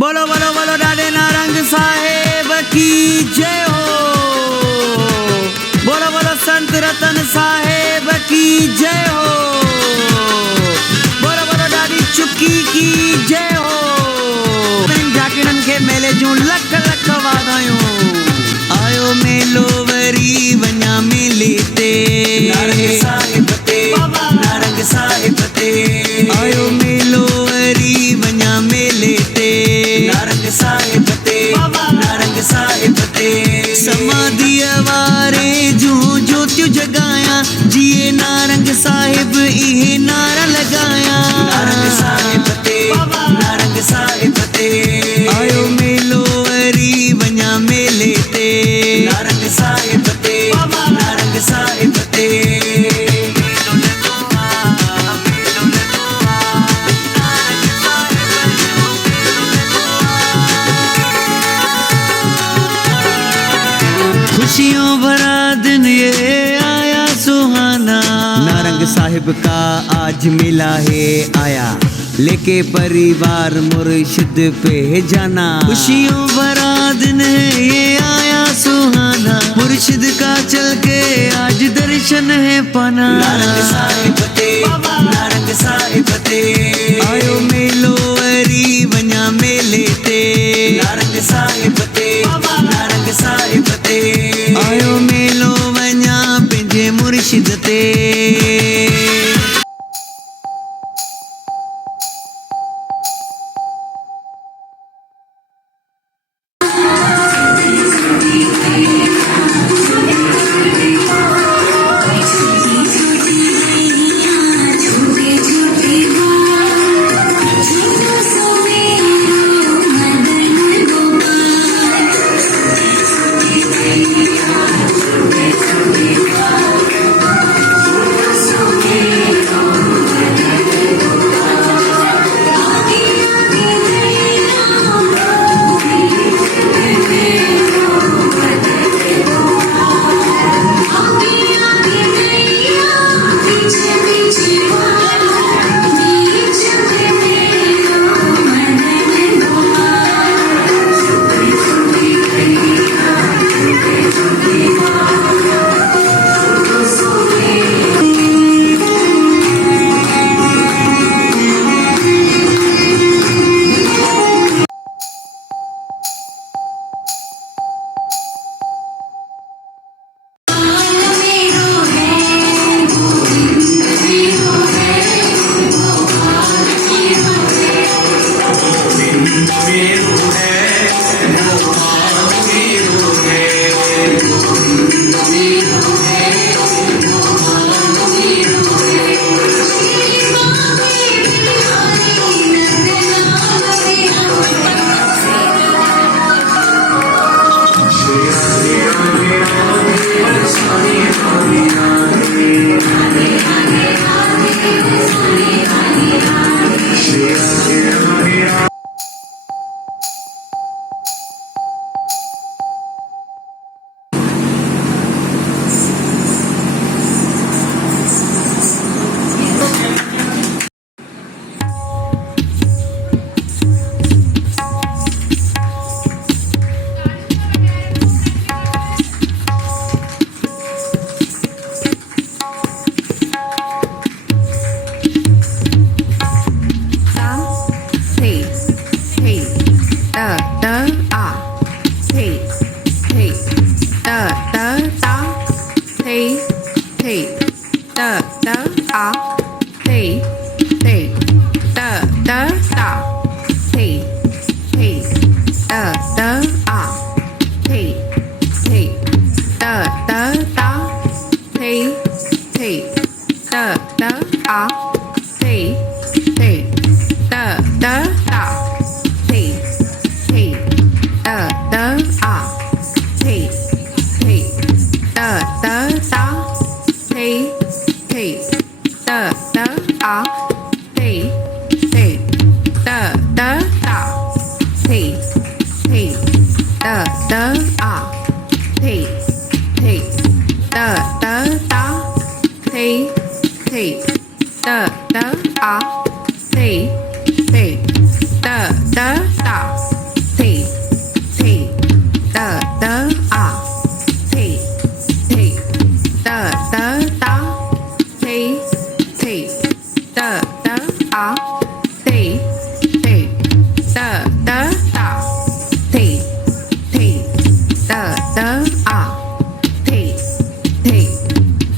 बोलो बोलो बोलो डाडे नारंग साहेब की जय हो। बोलो बोलो संत रतन साहेब की जय हो। बोलो बोलो डाडी चुक्की की जय हो। जाकिड़न के मेले जूं लख लख वाधायूं। आयो मेलो वरी वञा मेले ते नारंग साहिब ते नारंग साहिब ते। आयो मेलो वरी वञा मेले ते नारंग साहिब ते नारंग साहिब ते। समाधीअ वारे जूं ज्योतियूं जगाया जिए नारंग साहिब इहे नारा लगाया नारंग साहिब ते नारंग साहिब ते। आयो मेलो वरी वञा मेले ते नारंग साहिब ते नारंग साहिब ते। खुशियों भरा दिन ये आया सुहाना। नारंग साहिब का आज मिला है आया लेके परिवार मुर्शिद पे जाना। खुशियों भरा दिन है ये आया सुहाना। मुर्शिद का चल के आज दर्शन है पाना नारंग साहिब ते नारंग साहिब ते। आयो मेलो वरी वञा मेले ते नारंग साहिब ते नारंग साहिब ते। आयो मेलो वञा पंहिंजे मुर्शिद ते। da त आ ते त ता थे त आ थे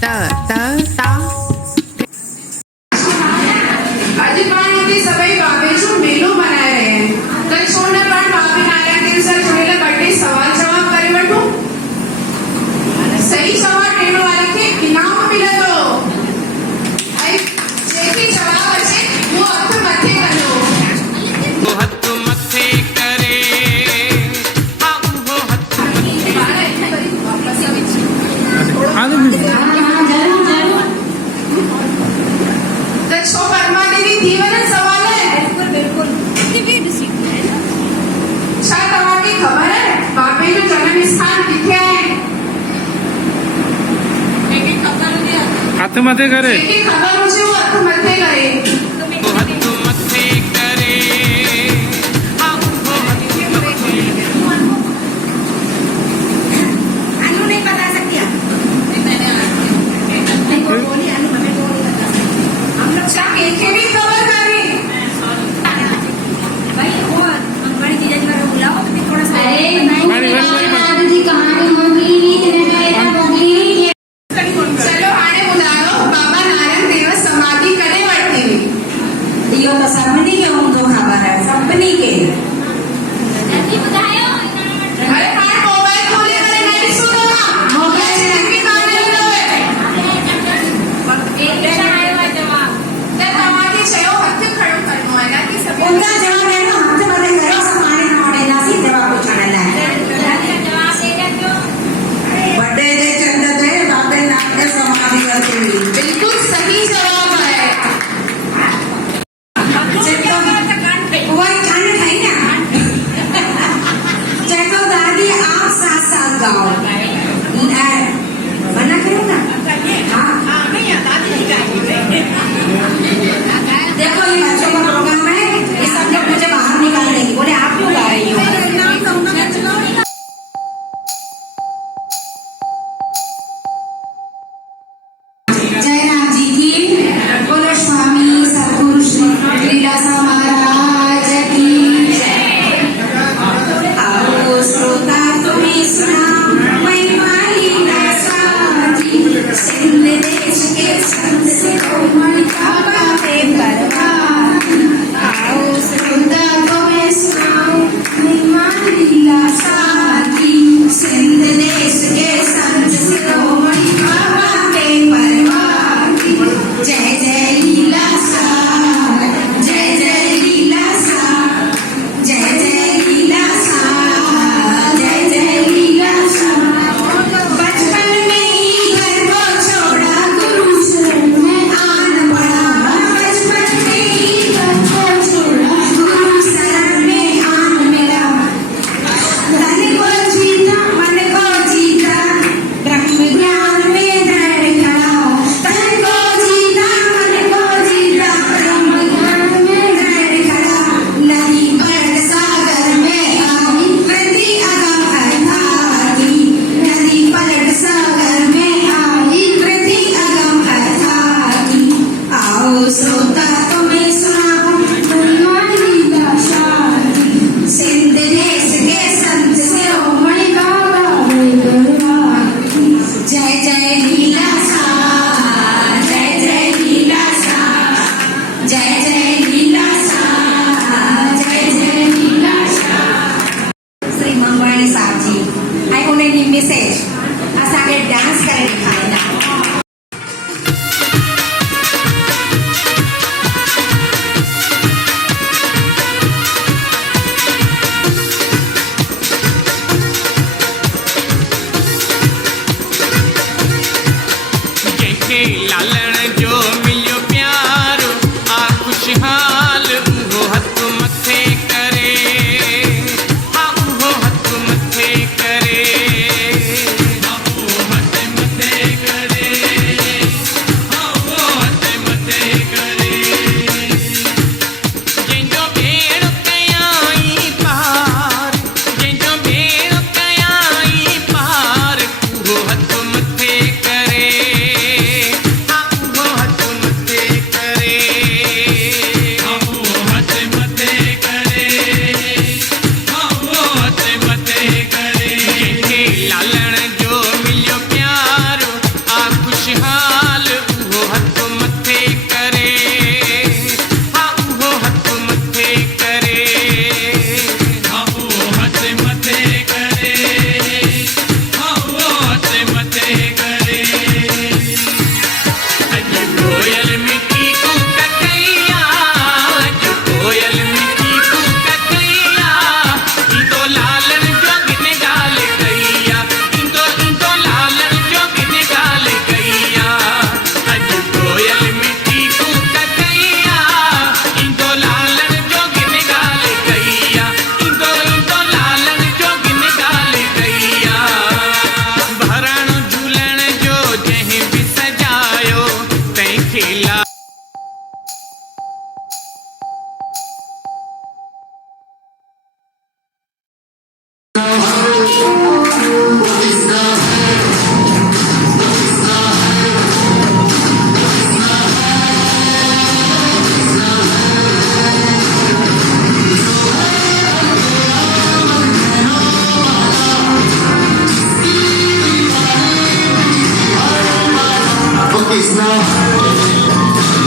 त ता આજે પણ સભાઈ બાબેશ્વર મેળો મનાઈ રહે हैं કઈ સોને પણ બાબી નારાયણ દેવ સર જોડેલા બર્થડે સવાલ જવાબ કરી વટું सही सवाल टेनो वाले के इनाम मिले तो आई जेकी जवाब अच्छे वो अर्थ मथे करो वो हथ मथे करे हाँ वो हथ दक्षो वर्मा देवी जीवन सवाल है बिल्कुल शायद आपको खबर है बाबे जो जन्म स्थान किथे है हाथ मथे करे जेकी खबर मुझे वो अर्थ मथे करे वो हथ मथे करे हाँ वो हथ अनु नहीं बता सकती हम लोग अच्छा केके भी खबर करी भाई वो बड़ी जीजा जी को बुलाओ तो फिर थोड़ा सा मारी कहानी होगी चलो आने बुलाओ बाबा नारायण देव समाधि कने वर्ती लीला Krishna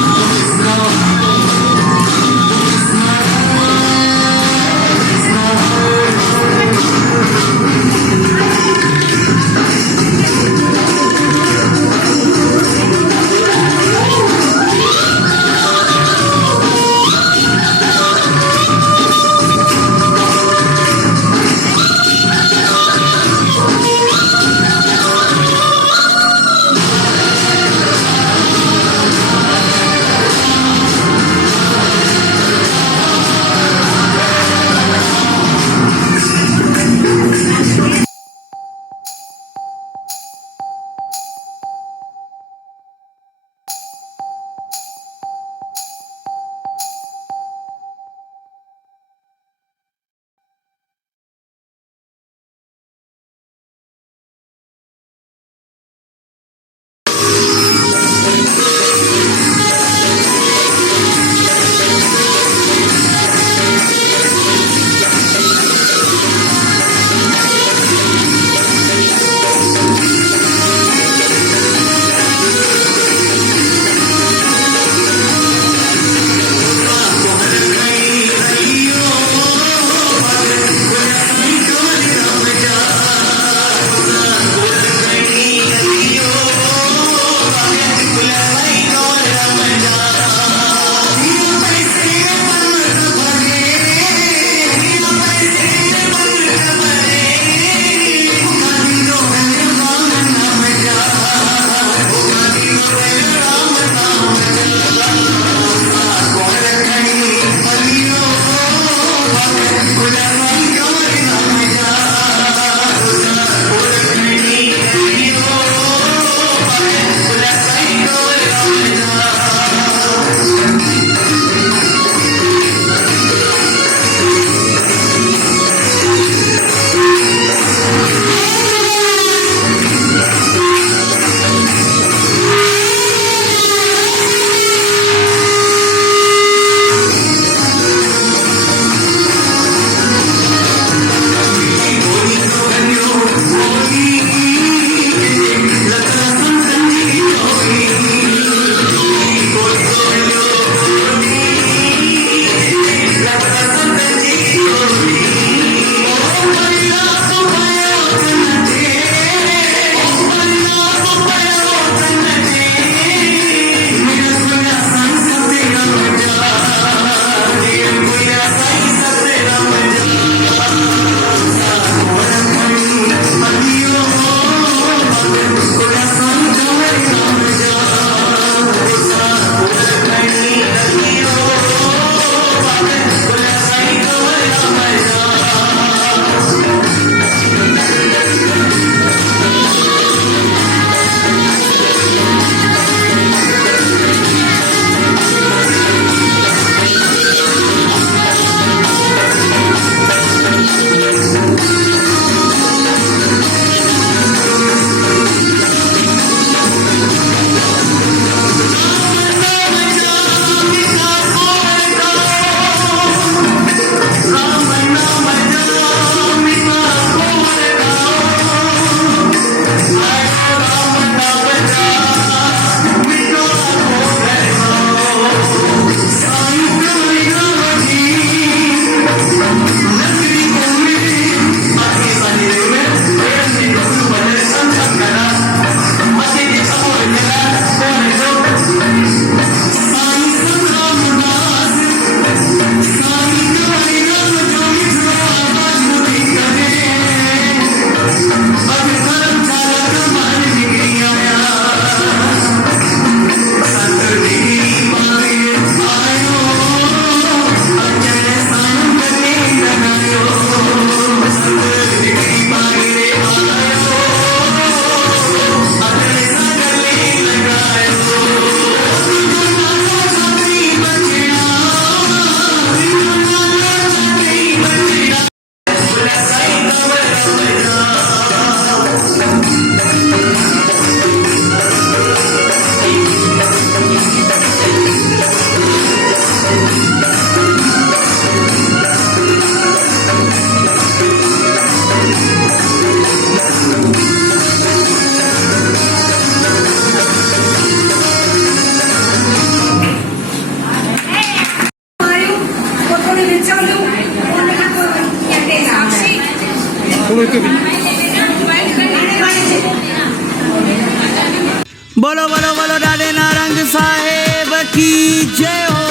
जय हो।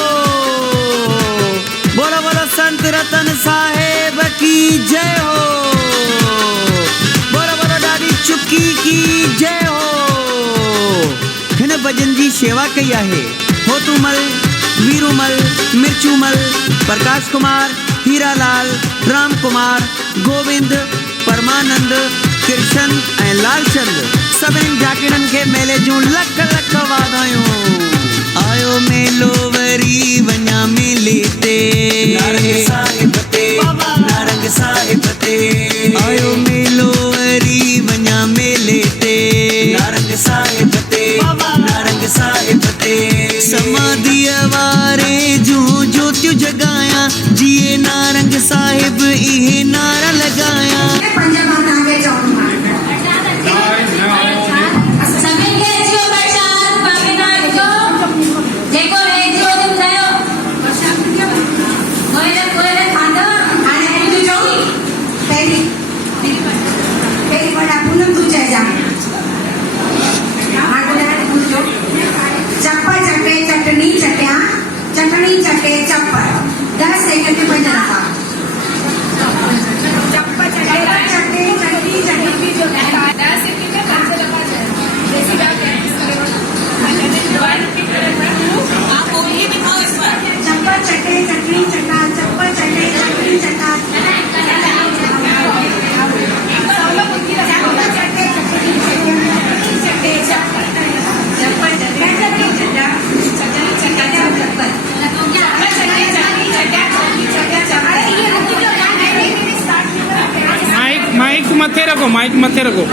बोलो बोलो संत रतन साहेब की जय हो। बोलो बोलो दादी चुक्की की जय हो। हिन भजन जी शेवा कई आहे होतूमल, वीरूमल, मिर्चूमल, प्रकाश कुमार, हीरालाल, राम कुमार, गोविंद, परमानंद, कृष्ण ऐं लालचंद। सभिनी झाकिड़नि खे मेले जूं लख लख वाधायूं। आयो मेलो वरी वञा मेले ते, नारंग साहिब ते, नारंग साहिब ते। आयो मेलो वरी वञा मेले ते, नारंग साहिब ते, नारंग साहिब ते। समाधीअ वारे जूं ज्योतियूं जगायां, जिए नारंग साहिब इहे नारा लगायां। पंजाब मां के चौक सभिनि खे अचियो प्रसाद पापीनाथ जो जेको वेझो ॿुधायो कोई खाधो हाणे हिन जो पहिरीं वॾा पूनम तूं चइजां चप चटे चटनी चटिया, चटनी चटे चप 10 सेकंड में 5 दफ़ा चप चटे चटनी चटनी चटनी जो 10 सेकंड में 5 दफ़ा जैसी बात है आप बोलिए दिखाओ इस बार चप चटे चटनी चटा, चप चटे चटनी चटा, माइक मथे रखो, माइक मथे रखो।